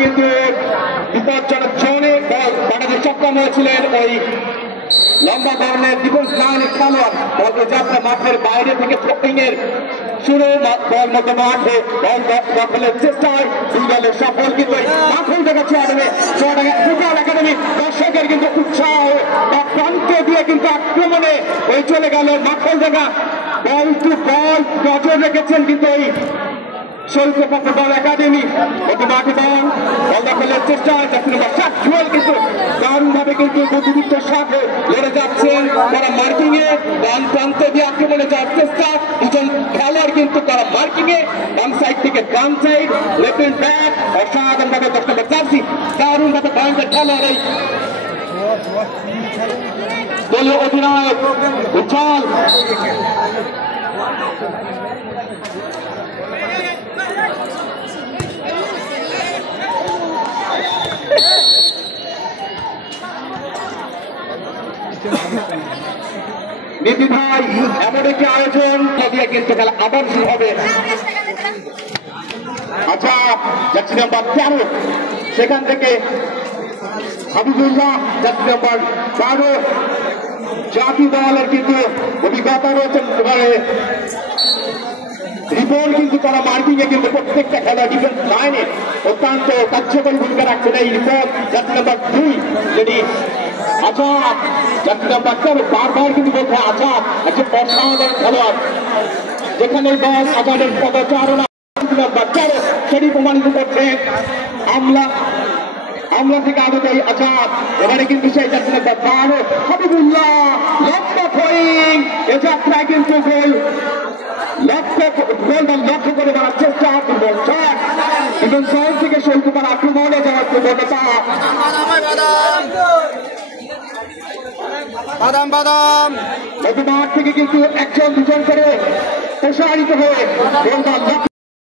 কিন্তু বিপজ্জনক জোনে বাংলাদেশ চক্রান্ত হয়েছিলেন ওই লম্বা ধরনের ডিফেন্স লাইনের খেলোয়াড় বলতে যাত্রা মাঠের বাইরে থেকে থ্রোপিং এর শুরু বল মধ্যে মাঠে বল দখলের চেষ্টায় দুই দলের সফল কিন্তু মাঠেই দেখাচ্ছে ফুটবল একাডেমি দর্শকের কিন্তু উৎসাহ বা প্রান্ত দিয়ে কিন্তু আক্রমণে ওই চলে গেল মাঠের জায়গা বল টু বল নজর রেখেছেন কিন্তু ওই শৈশব ফুটবল একাডেমি ওটি মাঠে বল দখলের চেষ্টায় কিন্তু দারুণ ভাবে কিন্তু বুদ্ধিদীপ্তের সাথে লড়ে যাচ্ছেন তারা মার্কিং এ ডান প্রান্ত দিয়ে আক্রমণে যাওয়ার চেষ্টা দুজন খেলোয়াড় কিন্তু তারা মার্কিং এ ডান সাইড থেকে ডান সাইড লেফট হ্যান্ড ব্যাক অসাধারণ ভাবে 10 নম্বর জার্সি দারুণ ভাবে ভয়ঙ্কর খেলোয়াড় এই দলীয় অধিনায়ক উজ্জ্বল নীতি ভাই এমন একটি আয়োজন দিয়ে কিন্তু খেলা আবার শুরু হবে। আচ্ছা যাচ্ছি নাম্বার 13 সেখান থেকে হাবিবুল্লাহ যাচ্ছি নাম্বার 12 জাতি দলের কিন্তু অভিজ্ঞতা রয়েছে রিপোর্ট কিন্তু তারা মার্কিং এ কিন্তু প্রত্যেকটা খেলা ডিফেন্স লাইনে অত্যন্ত কার্যকরী ভূমিকা রাখছেন এই রিপোর্ট যাচ্ছি নাম্বার 2 যেটি আজাদ যাত্রী নাম্বার 13 বারবার কিন্তু বলছে আজাদ একজন অসাধারণ খেলোয়াড় যেখানে বল আজাদের পদচারণা নাম্বার 13 সেটি প্রমাণিত করছেন আমলা থেকে আগত এই আজাদ এবারে কিন্তু সেই যাত্রী নাম্বার 12 হাবিবুল্লাহ লক্ষ্য ফয়িং এ যাত্রায় কিন্তু গোল লক্ষ্য করে দেওয়ার চেষ্টা ফুটবল শট এবং শহর থেকে শৈলকুপার আক্রমণে যাওয়ার প্রবণতা বাদাম বাদাম মাঠ থেকে কিন্তু একজন দুজন করে প্রসারিত হয়ে